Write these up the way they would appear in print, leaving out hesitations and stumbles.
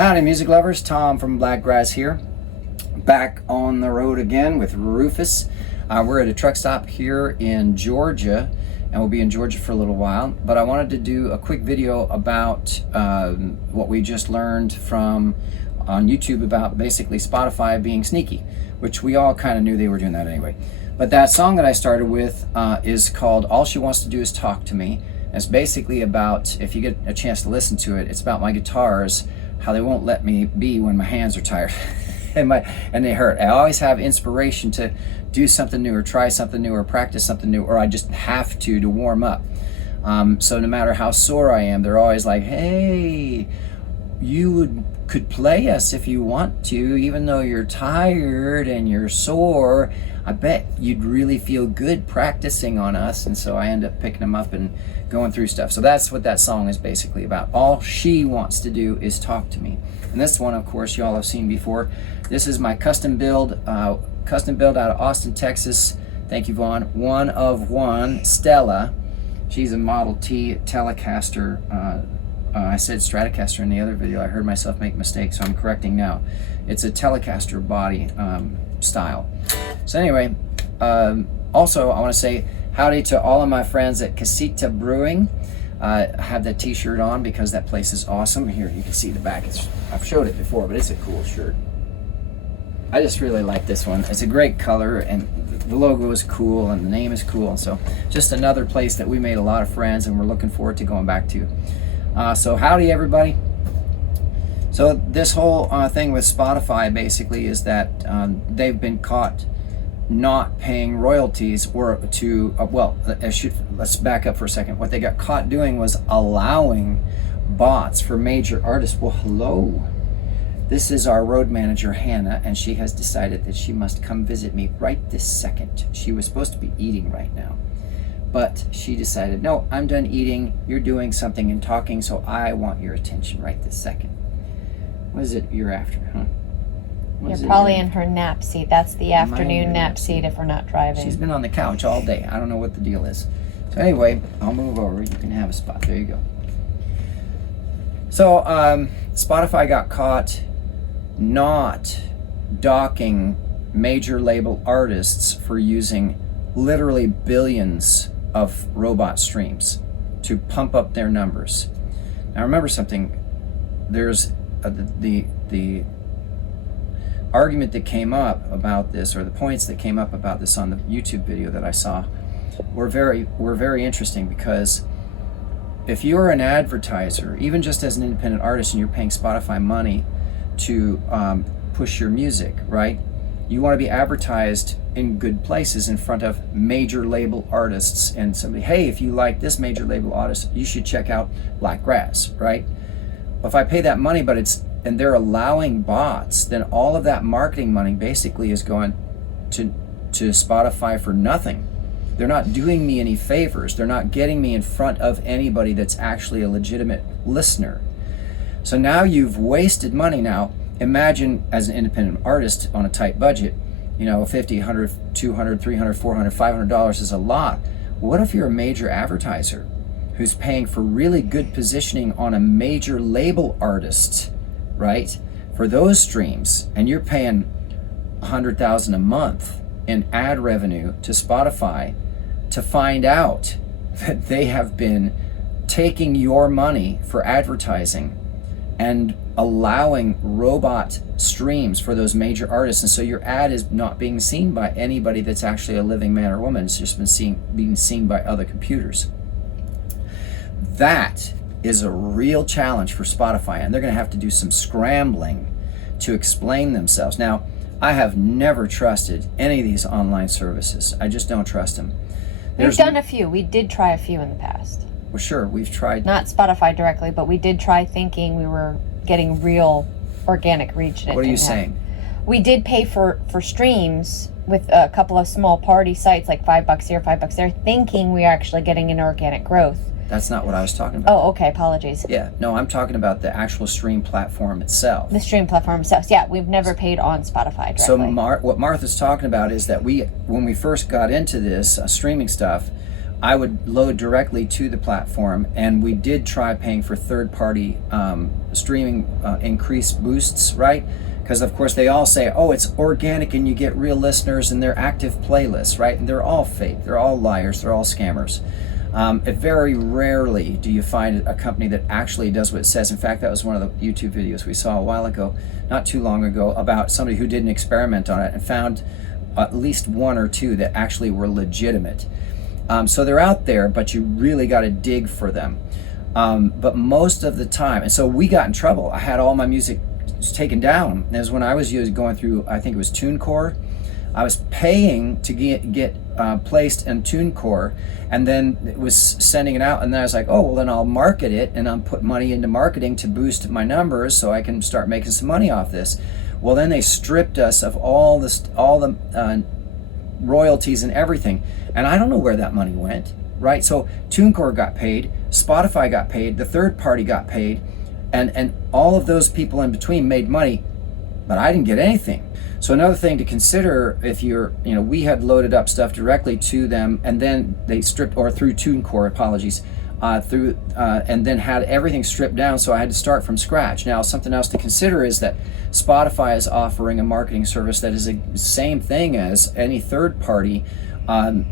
Howdy music lovers, Tom from Blakgraz here, back on the road again with Rufus. We're at a truck stop here in Georgia, and we'll be in Georgia for a little while, but I wanted to do a quick video about what we just learned from on YouTube about basically Spotify being sneaky, which we all kind of knew they were doing that anyway. But that song that I started with is called All She Wants to Do Is Talk to Me. And it's basically about, if you get a chance to listen to it, it's about my guitars, how they won't let me be when my hands are tired and they hurt. I always have inspiration to do something new or try something new or practice something new, or I just have to warm up. So no matter how sore I am, they're always like, hey, you could play us if you want to, even though you're tired and you're sore. I bet you'd really feel good practicing on us. And so I end up picking them up and going through stuff. So that's what that song is basically about. All she wants to do is talk to me. And this one, of course, y'all have seen before. This is my custom build out of Austin, Texas. Thank you, Vaughn. One of one, Stella. She's a Model T Telecaster. I said Stratocaster in the other video. I heard myself make mistakes, so I'm correcting now. It's a Telecaster body style. So anyway, also I want to say howdy to all of my friends at Casita Brewing. I have that t-shirt on because that place is awesome. Here, you can see the back. I've showed it before, but it's a cool shirt. I just really like this one. It's a great color, and the logo is cool, and the name is cool. So just another place that we made a lot of friends, and we're looking forward to going back to. So howdy everybody. So this whole thing with Spotify basically is that they've been caught not paying royalties, or to let's back up for a second. What they got caught doing was allowing bots for major artists. Well, hello, this is our road manager Hannah, and she has decided that she must come visit me right this second. She was supposed to be eating right now, but she decided, no, I'm done eating, you're doing something and talking, so I want your attention right this second. What is it you're after, huh? You're probably in her nap seat. That's the afternoon nap seat if we're not driving. She's been on the couch all day. I don't know what the deal is. So anyway, I'll move over. You can have a spot. There you go. So Spotify got caught not docking major label artists for using literally billions of robot streams to pump up their numbers. Now remember something. There's the argument that came up about this, or the points that came up about this on the YouTube video that I saw, were very interesting, because if you're an advertiser, even just as an independent artist, and you're paying Spotify money to push your music, right? You want to be advertised in good places in front of major label artists, and somebody, hey, if you like this major label artist, you should check out Blakgraz, right? If I pay that money, and they're allowing bots, then all of that marketing money basically is going to Spotify for nothing. They're not doing me any favors. They're not getting me in front of anybody that's actually a legitimate listener. So now you've wasted money. Now imagine, as an independent artist on a tight budget, $50, $100, $200, $300, $400, $500 is a lot. What if you're a major advertiser who's paying for really good positioning on a major label artist, right, for those streams, and you're paying $100,000 a month in ad revenue to Spotify, to find out that they have been taking your money for advertising and allowing robot streams for those major artists, and so your ad is not being seen by anybody that's actually a living man or woman. It's just being seen by other computers. That is a real challenge for Spotify, and they're going to have to do some scrambling to explain themselves. Now, I have never trusted any of these online services. I just don't trust them. We've done a few. We did try a few in the past. Well, sure, we've tried. Not Spotify directly, but we did try, thinking we were getting real organic reach. What are you saying? We did pay for streams with a couple of small party sites, like $5 here, $5 there, thinking we are actually getting an organic growth. That's not what I was talking about. Oh, okay. Apologies. Yeah, no, I'm talking about the actual stream platform itself. The stream platform itself. Yeah, we've never paid on Spotify directly. So what Martha's talking about is that when we first got into this streaming stuff, I would load directly to the platform, and we did try paying for third-party streaming increase boosts, right? Because of course they all say, oh, it's organic and you get real listeners and they're active playlists, right? And they're all fake, they're all liars, they're all scammers. Very rarely do you find a company that actually does what it says. In fact, that was one of the YouTube videos we saw a while ago, not too long ago, about somebody who did an experiment on it and found at least one or two that actually were legitimate. So they're out there, but you really got to dig for them. But most of the time, and so we got in trouble. I had all my music taken down. That was when I was going through, I think it was TuneCore. I was paying to get placed in TuneCore, and then it was sending it out, and then I was like, oh, well then I'll market it, and I'll put money into marketing to boost my numbers so I can start making some money off this. Well, then they stripped us of all the royalties and everything, and I don't know where that money went, right? So TuneCore got paid, Spotify got paid, the third party got paid, and all of those people in between made money, but I didn't get anything. So another thing to consider, if you're, we had loaded up stuff directly to them, and then they stripped, or through TuneCore, apologies, and then had everything stripped down, so I had to start from scratch. Now, something else to consider is that Spotify is offering a marketing service that is the same thing as any third-party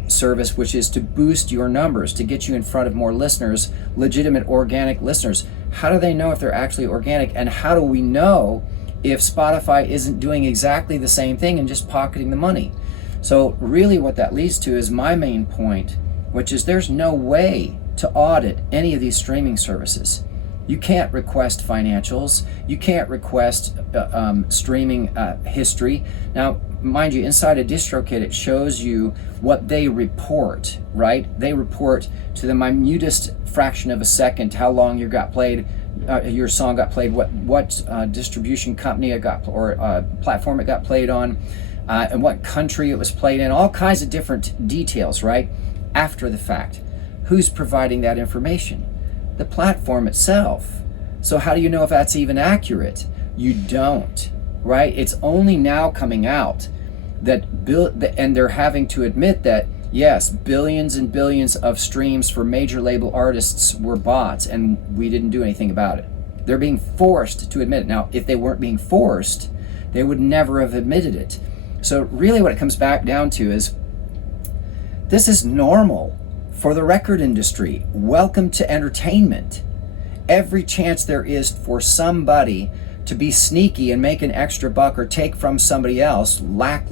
service, which is to boost your numbers, to get you in front of more listeners, legitimate organic listeners. How do they know if they're actually organic, and how do we know if Spotify isn't doing exactly the same thing and just pocketing the money? So really what that leads to is my main point, which is there's no way to audit any of these streaming services. You can't request financials. You can't request streaming history. Now, mind you, inside of DistroKid, it shows you what they report, right? They report to the minutest fraction of a second how long your song got played, what distribution company it got, or platform it got played on, and what country it was played in, all kinds of different details, right? After the fact. Who's providing that information? The platform itself. So how do you know if that's even accurate? You don't, right? It's only now coming out and they're having to admit that, yes, billions and billions of streams for major label artists were bots, and we didn't do anything about it. They're being forced to admit it. Now, if they weren't being forced, they would never have admitted it. So really what it comes back down to is, this is normal for the record industry. Welcome to entertainment. Every chance there is for somebody to be sneaky and make an extra buck or take from somebody else, lack.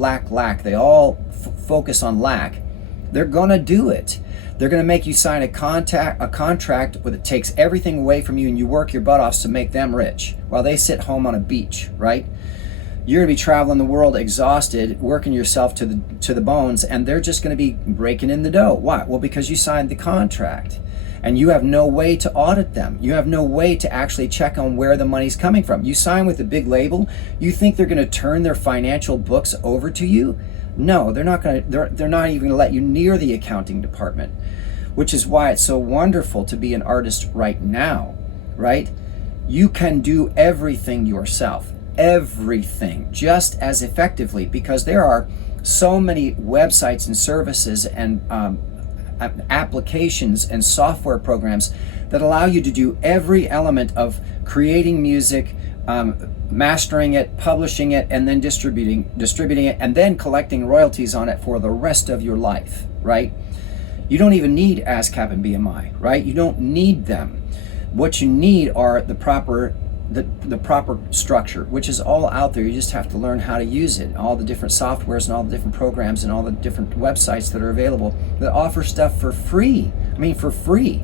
They all focus on lack. They're gonna do it. They're gonna make you sign a contract that takes everything away from you, and you work your butt off to make them rich while they sit home on a beach, right? You're gonna be traveling the world exhausted, working yourself to the bones, and they're just gonna be raking in the dough. Why? Well, because you signed the contract, and you have no way to audit them. You have no way to actually check on where the money's coming from. You sign with a big label. You think they're gonna turn their financial books over to you? No, they're not gonna. They're not even gonna let you near the accounting department, which is why it's so wonderful to be an artist right now, right? You can do everything yourself. Everything just as effectively, because there are so many websites and services and applications and software programs that allow you to do every element of creating music, mastering it, publishing it, and then distributing it, and then collecting royalties on it for the rest of your life, right? You don't even need ASCAP and BMI, right? You don't need them. What you need are the proper structure, which is all out there. You just have to learn how to use it. All the different softwares and all the different programs and all the different websites that are available that offer stuff for free. I mean, for free.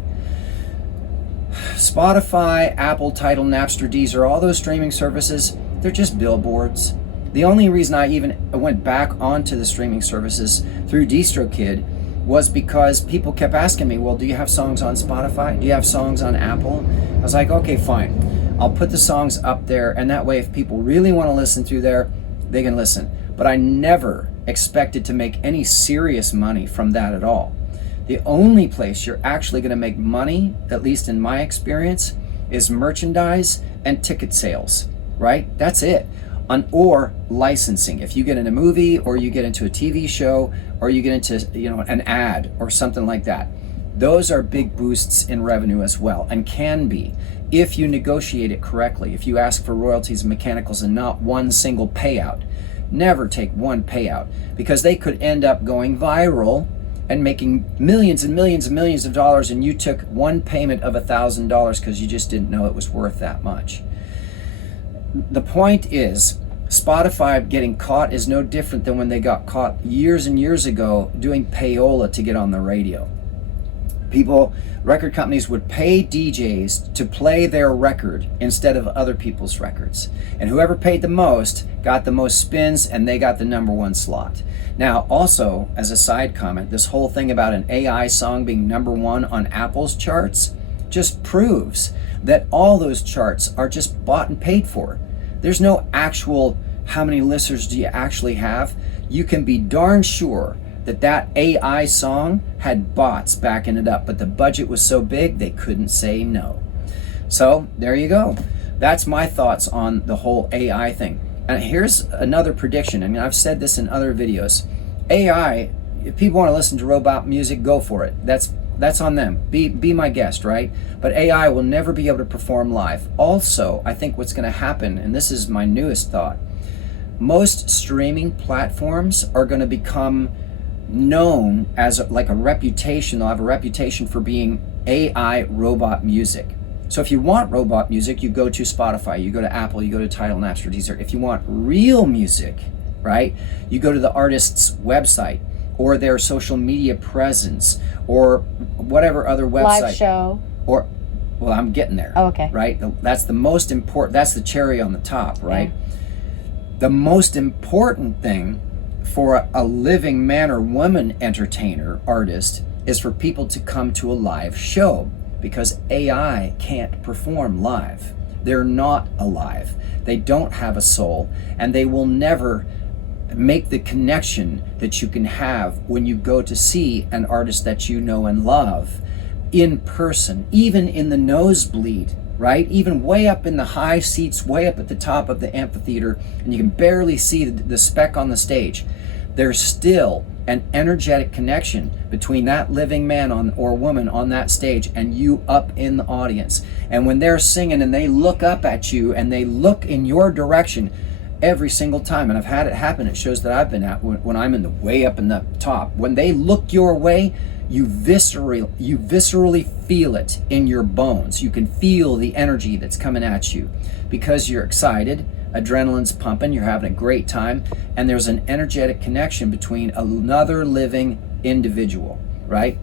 Spotify, Apple, Tidal, Napster, Deezer, all those streaming services, they're just billboards. The only reason I even went back onto the streaming services through DistroKid was because people kept asking me, well, do you have songs on Spotify? Do you have songs on Apple? I was like, okay, fine. I'll put the songs up there, and that way if people really want to listen through there, they can listen. But I never expected to make any serious money from that at all. The only place you're actually going to make money, at least in my experience, is merchandise and ticket sales, right? That's it. Or licensing. If you get in a movie, or you get into a TV show, or you get into an ad or something like that. those are big boosts in revenue as well, and can be if you negotiate it correctly. If you ask for royalties and mechanicals and not one single payout. Never take one payout, because they could end up going viral and making millions and millions and millions of dollars, and you took one payment of $1,000 because you just didn't know it was worth that much. The point is, Spotify getting caught is no different than when they got caught years and years ago doing payola to get on the radio. Record companies would pay DJs to play their record instead of other people's records. And whoever paid the most got the most spins, and they got the #1 slot. Now, also, as a side comment, this whole thing about an AI song being #1 on Apple's charts just proves that all those charts are just bought and paid for. There's no actual how many listeners do you actually have. You can be darn sure that that AI song had bots backing it up, but the budget was so big they couldn't say no. So there you go. That's my thoughts on the whole AI thing. And here's another prediction. I mean, I've said this in other videos. AI, if people want to listen to robot music, go for it. That's on them. Be my guest, right? But AI will never be able to perform live. Also, I think what's going to happen, and this is my newest thought, most streaming platforms are going to become known as like a reputation. They'll have a reputation for being AI robot music. So if you want robot music, you go to Spotify, you go to Apple, you go to Tidal, Napster, Deezer. If you want real music, right, you go to the artist's website or their social media presence or whatever other website. Live show. Or, well, I'm getting there. Oh, okay. Right? That's the most important, that's the cherry on the top, right? Yeah. The most important thing for a living man or woman entertainer, artist, is for people to come to a live show, because AI can't perform live. They're not alive. They don't have a soul, and they will never make the connection that you can have when you go to see an artist that you know and love in person, even in the nosebleed, right? Even way up in the high seats, way up at the top of the amphitheater, and you can barely see the speck on the stage. There's still an energetic connection between that living man or woman on that stage and you up in the audience. And when they're singing and they look up at you and they look in your direction every single time, and I've had it happen at shows that I've been at when I'm in the way up in the top, when they look your way, you viscerally feel it in your bones. You can feel the energy that's coming at you because you're excited. Adrenaline's pumping, you're having a great time, and there's an energetic connection between another living individual, right?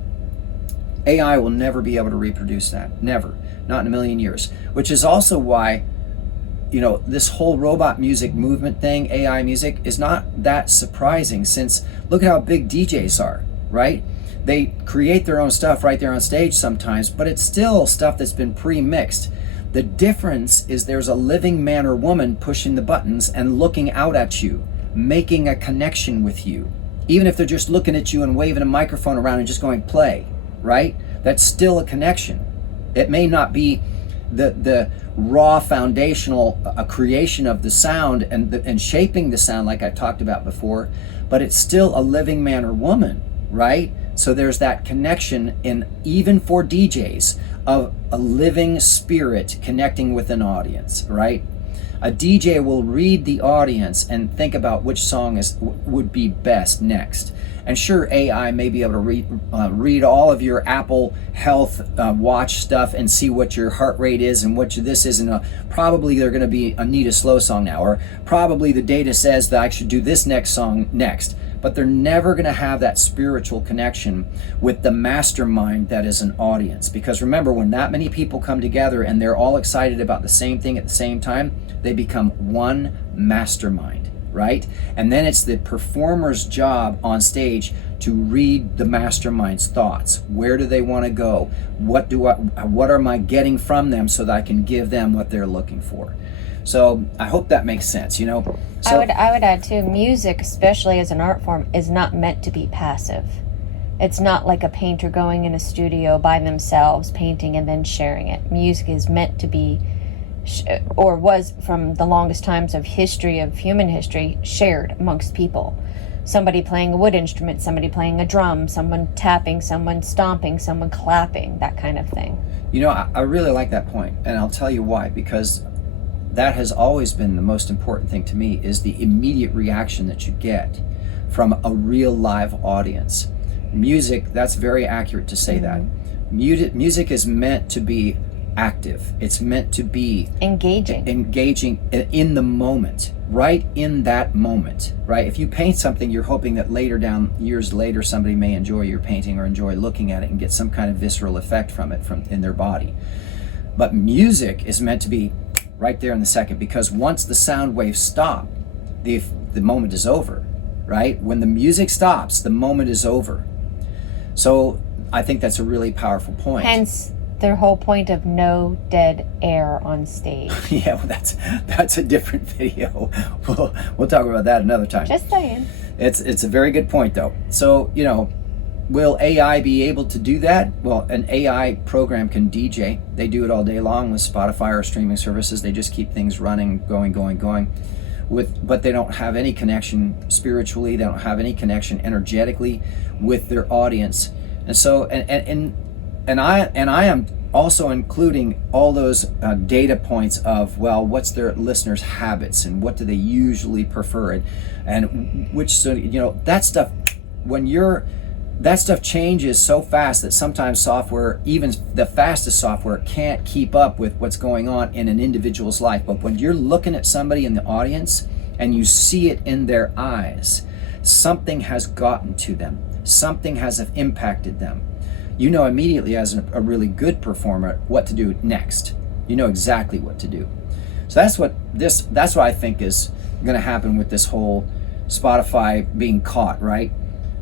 AI will never be able to reproduce that. Never. Not in a million years. Which is also why, this whole robot music movement thing, AI music, is not that surprising, since look at how big DJs are, right? They create their own stuff right there on stage sometimes, but it's still stuff that's been pre-mixed. The difference is there's a living man or woman pushing the buttons and looking out at you, making a connection with you. Even if they're just looking at you and waving a microphone around and just going play, right? That's still a connection. It may not be the raw foundational creation of the sound and shaping the sound like I talked about before, but it's still a living man or woman, right? So there's that connection even for DJs, of a living spirit connecting with an audience, right? A DJ will read the audience and think about which song would be best next. And sure, AI may be able to read all of your Apple Health watch stuff and see what your heart rate is and what this is, and probably they're going to need a slow song now, or probably the data says that I should do this next song next. But they're never going to have that spiritual connection with the mastermind that is an audience. Because remember, when that many people come together and they're all excited about the same thing at the same time, they become one mastermind, right? And then it's the performer's job on stage to read the mastermind's thoughts. Where do they want to go? What am I getting from them so that I can give them what they're looking for? So I hope that makes sense, So, I would add too, music, especially as an art form, is not meant to be passive. It's not like a painter going in a studio by themselves, painting and then sharing it. Music is meant to be, or was from the longest times of history, of human history, shared amongst people. somebody playing a wood instrument, somebody playing a drum, someone tapping, someone stomping, someone clapping, that kind of thing. You know, I really like that point, and I'll tell you why. Because that has always been the most important thing to me, is the immediate reaction that you get from a real live audience. Music, that's very accurate to say that. Music is meant to be active. It's meant to be engaging in the moment, right in that moment, right? If you paint something, you're hoping that years later, somebody may enjoy your painting or enjoy looking at it and get some kind of visceral effect from it in their body. But music is meant to be right there in the second, because once the sound waves stop, the moment is over, right? When the music stops, the moment is over. So I think that's a really powerful point. Hence their whole point of no dead air on stage. Yeah, well, that's a different video. We'll talk about that another time. Just saying. It's a very good point, though. So, you know, will AI be able to do that? Well, an AI program can DJ. They do it all day long with Spotify or streaming services. They just keep things running, going. But they don't have any connection spiritually. They don't have any connection energetically with their audience. And so, and I am also including all those data points of, well, what's their listeners' habits and what do they usually prefer, and which, so, you know, that stuff, that stuff changes so fast that sometimes software, even the fastest software, can't keep up with what's going on in an individual's life. But when you're looking at somebody in the audience and you see it in their eyes, something has gotten to them, something has impacted them. You know immediately, as a really good performer, what to do next. You know exactly what to do. So that's what I think is going to happen with this whole Spotify being caught, right?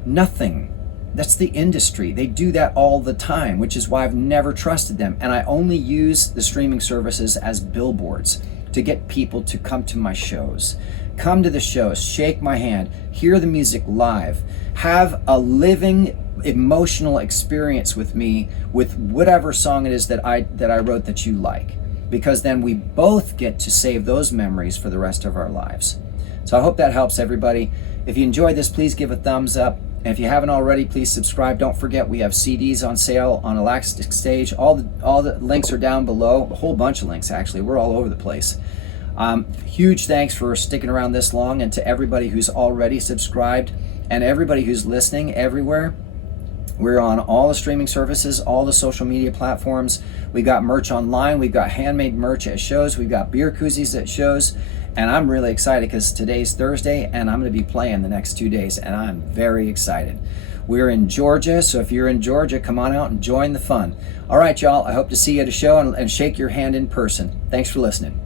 Nothing. That's the industry. They do that all the time, which is why I've never trusted them. And I only use the streaming services as billboards to get people to come to my shows. Come to the shows, shake my hand, hear the music live, have a living emotional experience with me with whatever song it is that I wrote that you like, because then we both get to save those memories for the rest of our lives. So I hope that helps everybody. If you enjoyed this, please give a thumbs up, and if you haven't already, please subscribe. Don't forget, we have CDs on sale on Elastic Stage. All the links are down below, a whole bunch of links actually. We're all over the place. Huge thanks for sticking around this long, and to everybody who's already subscribed and everybody who's listening everywhere. We're on all the streaming services, all the social media platforms. We've got merch online. We've got handmade merch at shows. We've got beer koozies at shows. And I'm really excited because today's Thursday and I'm going to be playing the next 2 days, and I'm very excited. We're in Georgia, so if you're in Georgia, come on out and join the fun. All right, y'all, I hope to see you at a show and shake your hand in person. Thanks for listening.